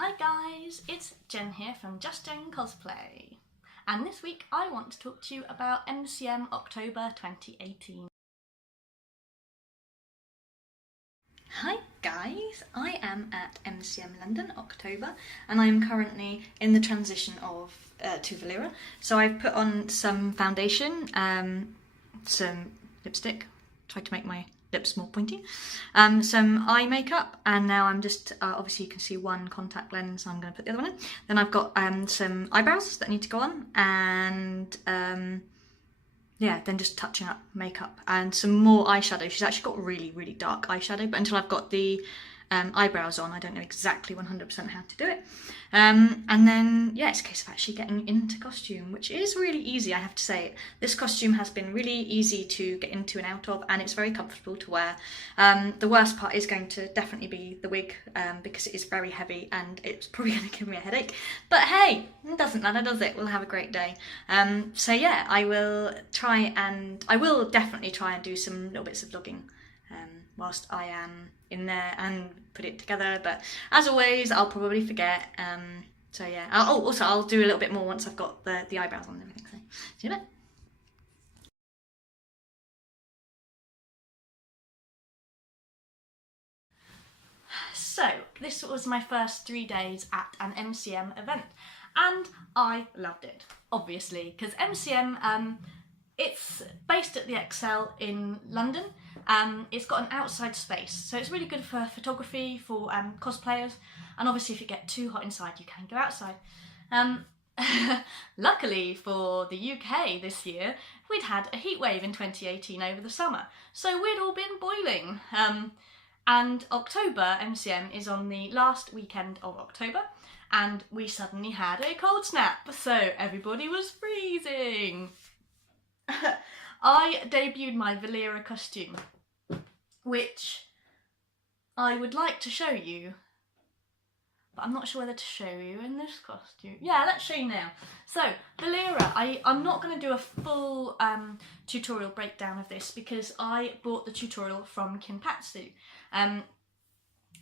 Hi guys, it's Jen here from Just Jen Cosplay, and this week I want to talk to you about MCM October 2018. Hi guys, I am at MCM London October and I'm currently in the transition of to Valeera. So I've put on some foundation, some lipstick, tried to make my lips more pointy, some eye makeup, and now I'm just, obviously you can see one contact lens, so I'm going to put the other one in. Then I've got some eyebrows that need to go on, and yeah, then just touching up makeup and some more eyeshadow. She's actually got really, really dark eyeshadow, but until I've got the eyebrows on, I don't know exactly 100% how to do it. And then, yeah, it's a case of actually getting into costume, which is really easy, I have to say. This costume has been really easy to get into and out of, and it's very comfortable to wear. The worst part is going to definitely be the wig, because it is very heavy and it's probably going to give me a headache. But hey, it doesn't matter, does it? We'll have a great day. So yeah, I will definitely try and do some little bits of vlogging whilst I am in there and put it together, but as always I'll probably forget, so yeah. Also I'll do a little bit more once I've got the eyebrows on and everything, so see you in a bit. So this was my first 3 days at an MCM event and I loved it, obviously, because MCM, it's based at the Excel in London. It's got an outside space, so it's really good for photography, for cosplayers, and obviously if you get too hot inside you can go outside. Luckily for the UK this year, we'd had a heat wave in 2018 over the summer, so we'd all been boiling. And October MCM is on the last weekend of October, and we suddenly had a cold snap, so everybody was freezing. I debuted my Valeera costume, which I would like to show you, but I'm not sure whether to show you in this costume. Yeah, let's show you now. So, Valeera, I'm not going to do a full tutorial breakdown of this because I bought the tutorial from Kinpatsu.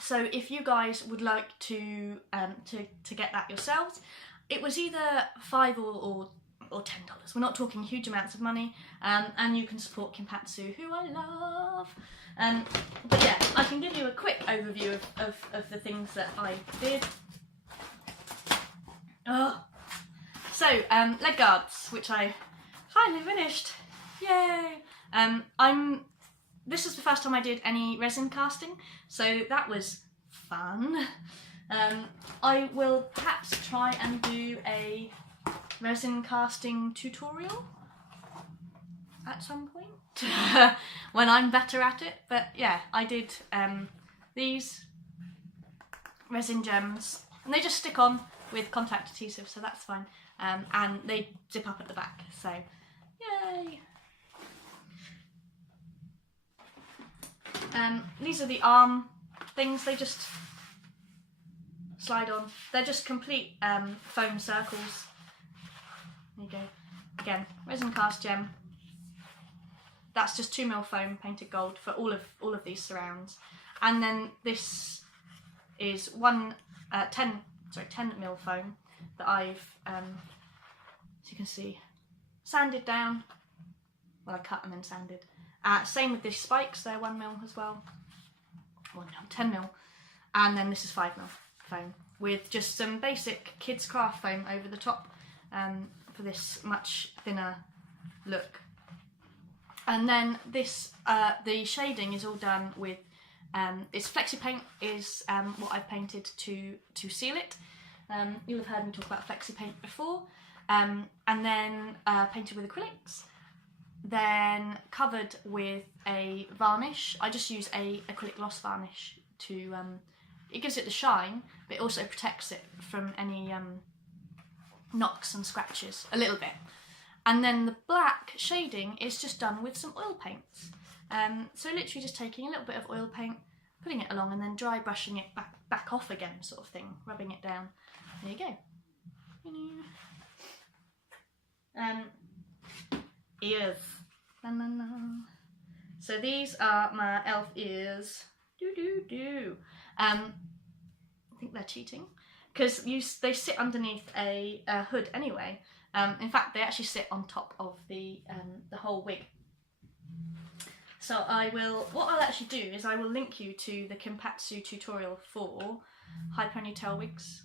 So if you guys would like to get that yourselves, it was either $5 or $10. We're not talking huge amounts of money, and you can support Kinpatsu, who I love. But yeah, I can give you a quick overview of the things that I did. So, leg guards, which I finally finished. Yay! This is the first time I did any resin casting, so that was fun. I will perhaps try and do a resin casting tutorial at some point when I'm better at it, but yeah, I did these resin gems, and they just stick on with contact adhesive, so that's fine, and they zip up at the back, so yay. These are the arm things, they just slide on. They're just complete foam circles. There you go. Again, resin cast gem. That's just 2mm foam painted gold for all of these surrounds. And then this is 10mm foam that I've, as you can see, sanded down. Well, I cut and then sanded. Same with these spikes, they're 1mm as well. Well, no, 10mm. And then this is 5mm foam with just some basic kids craft foam over the top for this much thinner look. And then this, the shading is all done with, it's flexi paint is what I've painted to seal it. You'll have heard me talk about flexi paint before. And then painted with acrylics. Then covered with a varnish. I just use a acrylic gloss varnish to, it gives it the shine, but it also protects it from any knocks and scratches a little bit. And then the black shading is just done with some oil paints. So literally just taking a little bit of oil paint, putting it along, and then dry brushing it back off again, sort of thing, rubbing it down. There you go. Ears. La, la, la. So these are my elf ears. I think they're cheating because they sit underneath a hood anyway. In fact, they actually sit on top of the whole wig. So what I'll actually do is I will link you to the Kinpatsu tutorial for high ponytail wigs,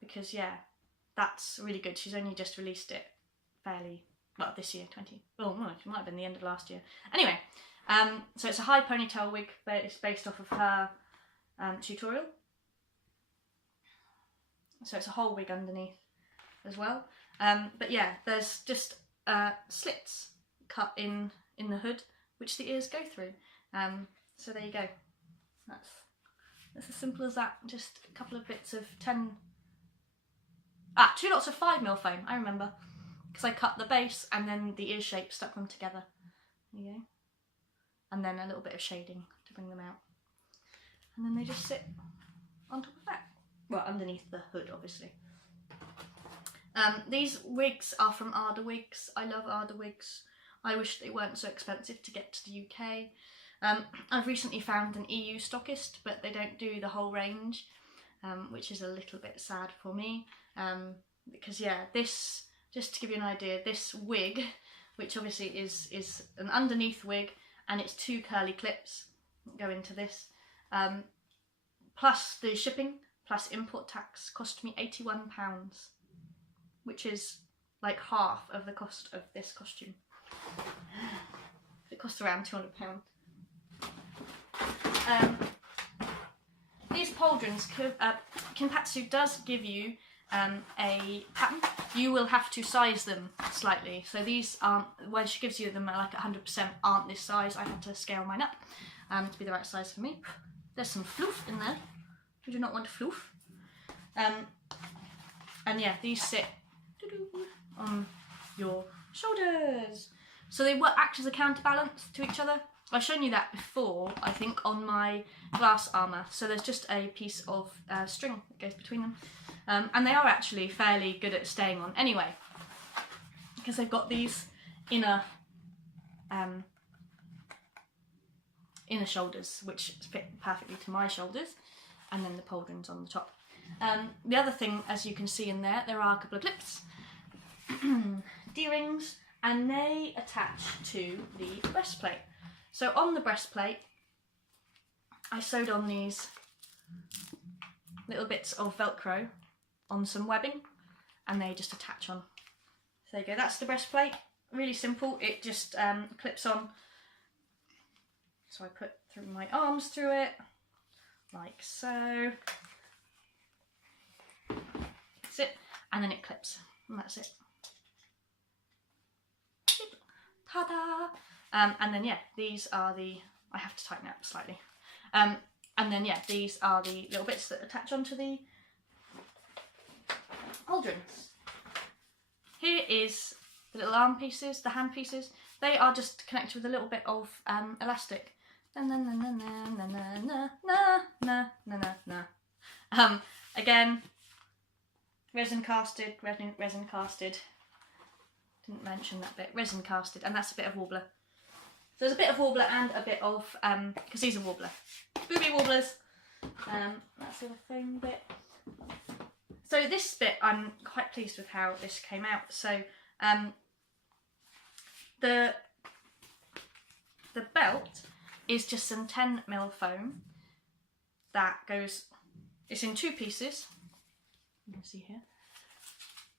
because yeah, that's really good. She's only just released it fairly, well, this year, it might have been the end of last year. Anyway, so it's a high ponytail wig, but it's based off of her tutorial. So it's a whole wig underneath as well. But yeah, there's just slits cut in the hood, which the ears go through. So there you go. That's as simple as that. Just a couple of bits of 2 lots of 5mm foam, I remember, because I cut the base and then the ear shape, stuck them together. There you go. And then a little bit of shading to bring them out. And then they just sit on top of that. Well, underneath the hood, obviously. These wigs are from Arda Wigs. I love Arda Wigs. I wish they weren't so expensive to get to the UK. I've recently found an EU stockist, but they don't do the whole range, which is a little bit sad for me. Because yeah, this, just to give you an idea, this wig, which obviously is an underneath wig, and it's 2 curly clips that go into this, plus the shipping, plus import tax, cost me £81, which is like half of the cost of this costume. It costs around £200. These pauldrons, Kinpatsu does give you a pattern. You will have to size them slightly. So these aren't, when she gives you them like 100%, aren't this size. I had to scale mine up to be the right size for me. There's some floof in there. You do not want floof. And yeah, these sit on your shoulders. So they act as a counterbalance to each other. I've shown you that before, I think, on my glass armour. So there's just a piece of string that goes between them. And they are actually fairly good at staying on anyway, because they've got these inner shoulders, which fit perfectly to my shoulders, and then the pauldrons on the top. The other thing, as you can see in there, there are a couple of clips, D-rings, and they attach to the breastplate. So on the breastplate, I sewed on these little bits of Velcro on some webbing, and they just attach on. So there you go, that's the breastplate. Really simple, it just clips on. So I put through my arms through it, like so. That's it, and then it clips, and that's it. Ta-da! And then yeah, these are the, I have to tighten it up slightly. And then yeah, these are the little bits that attach onto the pauldrons. Here is the little arm pieces, the hand pieces. They are just connected with a little bit of elastic. Again, resin casted, resin casted. Didn't mention that bit, resin casted, and that's a bit of warbler. So there's a bit of warbler and a bit of, because these are warbler. Booby warblers. That's the other thing bit. So this bit, I'm quite pleased with how this came out. So the belt is just some 10mm foam that goes, it's in 2 pieces, you can see here,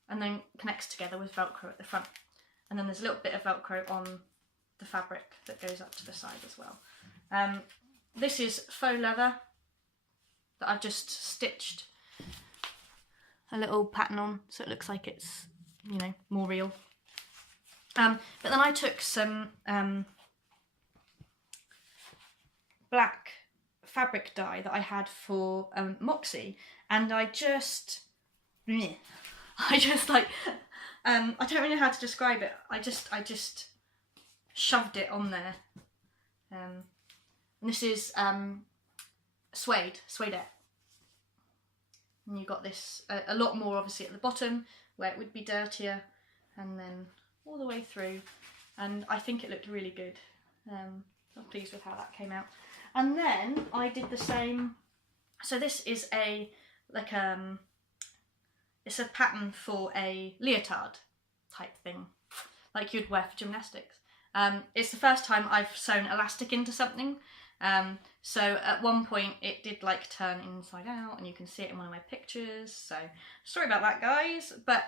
and then connects together with Velcro at the front. And then there's a little bit of Velcro on the fabric that goes up to the side as well. This is faux leather that I've just stitched a little pattern on, so it looks like it's, you know, more real. But then I took some black fabric dye that I had for Moxie, and I just like, I don't really know how to describe it. I just shoved it on there. And this is suede. And you've got this a lot more obviously at the bottom where it would be dirtier, and then all the way through. And I think it looked really good. I'm pleased with how that came out. And then I did the same. So this is a like it's a pattern for a leotard type thing, like you'd wear for gymnastics. It's the first time I've sewn elastic into something. So at one point it did like turn inside out, and you can see it in one of my pictures, so sorry about that, guys. But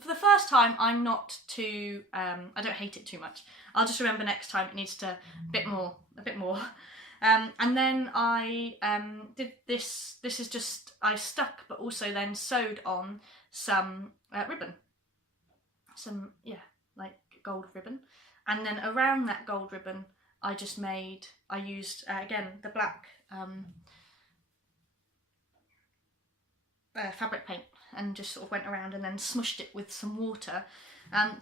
for the first time, I'm not too I don't hate it too much. I'll just remember next time it needs to a bit more. And then I did this is just, I stuck but also then sewed on some ribbon, some like gold ribbon, and then around that gold ribbon I used again the black fabric paint, and just sort of went around and then smushed it with some water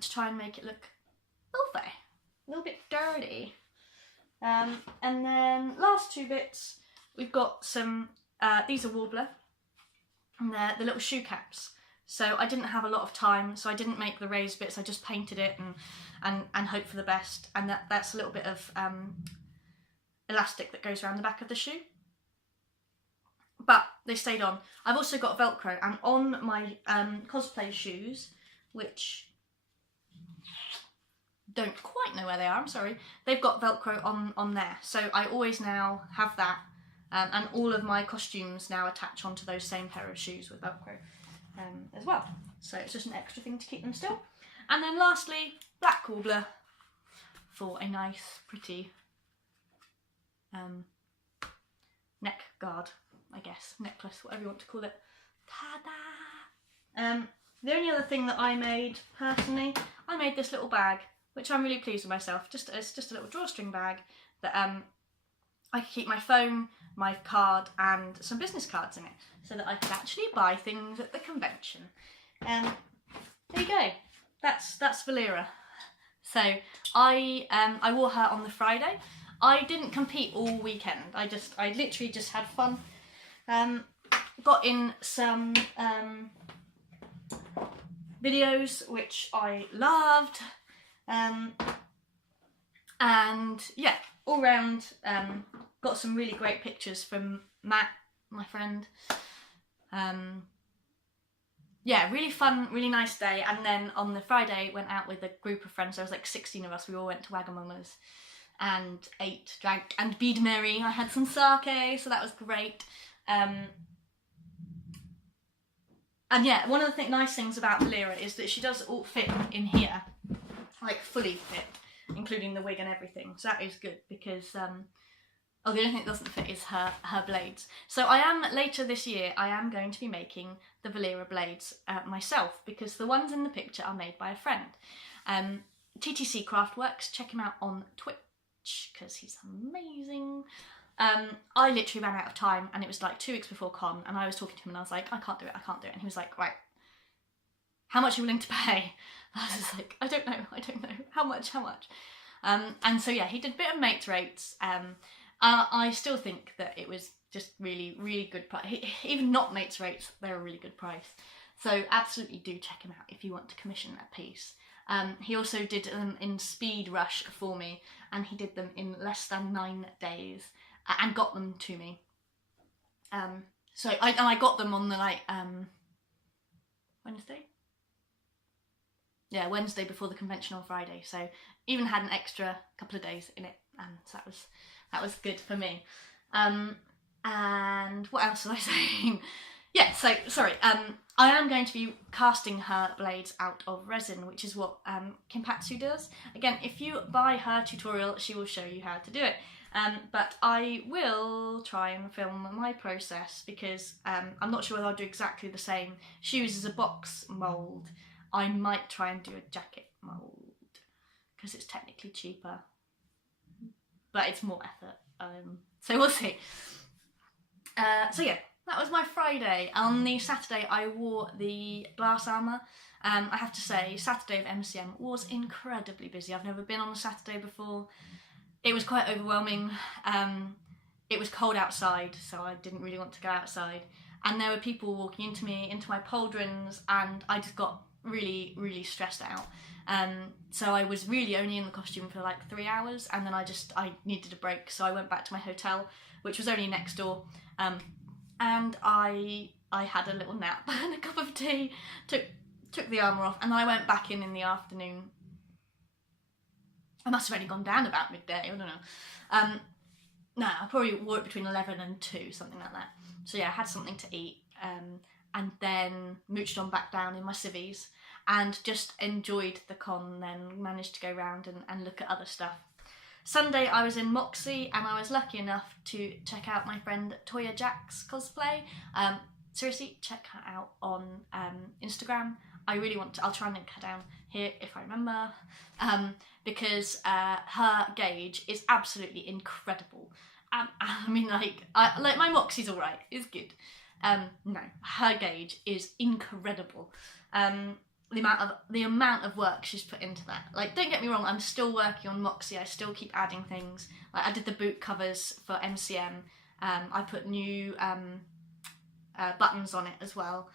to try and make it look filthy, a little bit dirty. And then last two bits, we've got some, these are Warbler, and they're the little shoe caps. So I didn't have a lot of time, so I didn't make the raised bits, I just painted it and hope for the best. And that's a little bit of elastic that goes around the back of the shoe. But they stayed on. I've also got Velcro, and on my cosplay shoes, which don't quite know where they are, I'm sorry, they've got Velcro on there. So I always now have that, and all of my costumes now attach onto those same pair of shoes with Velcro as well. So it's just an extra thing to keep them still. And then lastly, black Warbler for a nice, pretty neck guard, I guess, necklace, whatever you want to call it. Ta-da! The only other thing that I made personally, I made this little bag, which I'm really pleased with myself. It's just a little drawstring bag that I could keep my phone, my card, and some business cards in it, so that I could actually buy things at the convention. There you go. That's Valeera. So I wore her on the Friday. I didn't compete all weekend. I literally just had fun. Got in some videos which I loved. And yeah, all round got some really great pictures from Matt, my friend. Yeah, really fun, really nice day. And then on the Friday went out with a group of friends. There was like 16 of us. We all went to Wagamama's and ate, drank, and bead merry. I had some sake, so that was great. And yeah, one of the nice things about Valeera is that she does all fit in here, like fully fit, including the wig and everything. So that is good, because the only thing that doesn't fit is her blades. So later this year, I am going to be making the Valeera blades myself, because the ones in the picture are made by a friend. TTC Craftworks, check him out on Twitch, because he's amazing. I literally ran out of time, and it was like 2 weeks before con, and I was talking to him and I was like, I can't do it. And he was like, right, how much are you willing to pay? I was just like, I don't know, how much? And so yeah, he did a bit of mates rates. I still think that it was just really, really good price. Even not mates rates, they're a really good price. So absolutely do check him out if you want to commission a piece. He also did them in speed rush for me, and he did them in less than 9 days and got them to me. So I got them on the Wednesday? Yeah, Wednesday before the convention on Friday. So even had an extra couple of days in it, and so that was good for me. And what else was I saying? Yeah, so sorry. I am going to be casting her blades out of resin, which is what Kinpatsu does. Again, if you buy her tutorial, she will show you how to do it. But I will try and film my process, because I'm not sure whether I'll do exactly the same. She uses a box mould. I might try and do a jacket mould, because it's technically cheaper, but it's more effort. So we'll see. So yeah, that was my Friday. On the Saturday, I wore the glass armour. I have to say, Saturday of MCM was incredibly busy. I've never been on a Saturday before. It was quite overwhelming. It was cold outside, so I didn't really want to go outside. And there were people walking into me, into my pauldrons, and I just got really, really stressed out. So I was really only in the costume for like 3 hours, and then I needed a break, so I went back to my hotel, which was only next door. And I I had a little nap and a cup of tea, took the armour off, and I went back in the afternoon. I must have only gone down about midday, I don't know. No, I probably wore it between 11 and 2, something like that. So yeah, I had something to eat, and then mooched on back down in my civvies and just enjoyed the con, then managed to go round and look at other stuff. Sunday I was in Moxie, and I was lucky enough to check out my friend Toya Jack's cosplay. Seriously, check her out on Instagram. I really want to, I'll try and link her down here if I remember, because her gauge is absolutely incredible. I mean, like my Moxie's alright, it's good. No, her gauge is incredible. The amount of work she's put into that. Like, don't get me wrong, I'm still working on Moxie. I still keep adding things. Like, I did the boot covers for MCM. I put new buttons on it as well.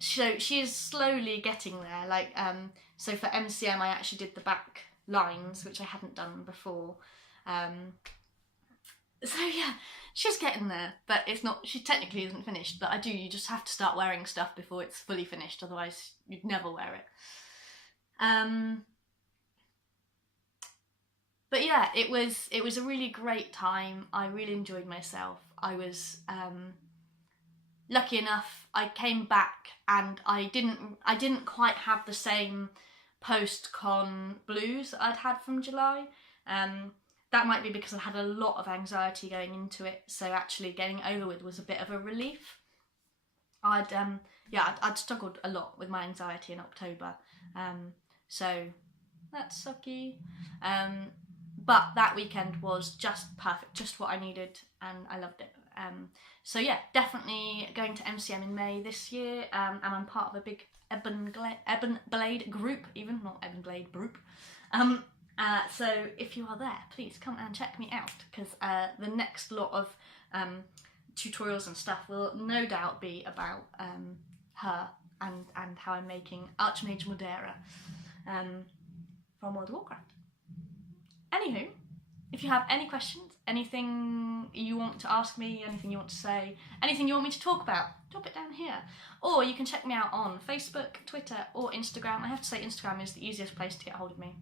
So she is slowly getting there. Like, so for MCM, I actually did the back lines, which I hadn't done before. So yeah, she's getting there, but it's not, she technically isn't finished, but you just have to start wearing stuff before it's fully finished, otherwise you'd never wear it. But yeah, it was a really great time. I really enjoyed myself. I was lucky enough, I came back and I didn't quite have the same post-con blues that I'd had from July. That might be because I had a lot of anxiety going into it, so actually getting over with was a bit of a relief. I'd struggled a lot with my anxiety in October, so that's sucky. But that weekend was just perfect, just what I needed, and I loved it. So yeah, definitely going to MCM in May this year, and I'm part of a big Ebon Blade group, even, not Ebon Blade group. So if you are there, please come and check me out, because the next lot of tutorials and stuff will no doubt be about her and how I'm making Archmage Modera from World of Warcraft. Anywho, if you have any questions, anything you want to ask me, anything you want to say, anything you want me to talk about, drop it down here. Or you can check me out on Facebook, Twitter or Instagram. I have to say Instagram is the easiest place to get hold of me.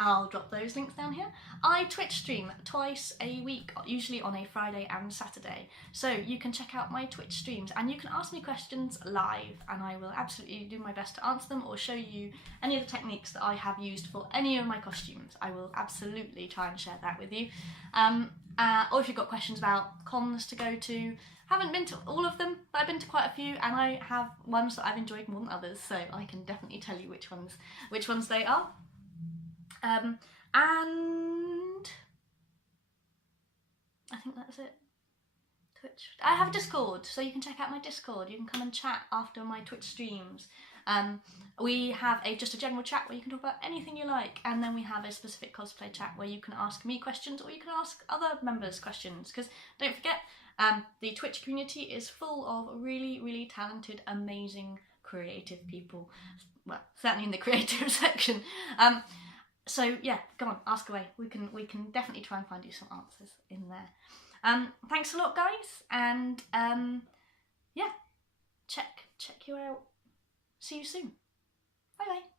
I'll drop those links down here. I Twitch stream twice a week, usually on a Friday and Saturday. So you can check out my Twitch streams and you can ask me questions live, and I will absolutely do my best to answer them or show you any of the techniques that I have used for any of my costumes. I will absolutely try and share that with you. Or if you've got questions about cons to go to, haven't been to all of them, but I've been to quite a few, and I have ones that I've enjoyed more than others, so I can definitely tell you which ones they are. And I think that's it. Twitch. I have a Discord, so you can check out my Discord. You can come and chat after my Twitch streams. We have just a general chat where you can talk about anything you like, and then we have a specific cosplay chat where you can ask me questions or you can ask other members questions, because don't forget, the Twitch community is full of really, really talented, amazing, creative people. Well, certainly in the creative section. So yeah, come on, ask away. We can definitely try and find you some answers in there. Thanks a lot, guys, and yeah, check you out. See you soon. Bye bye.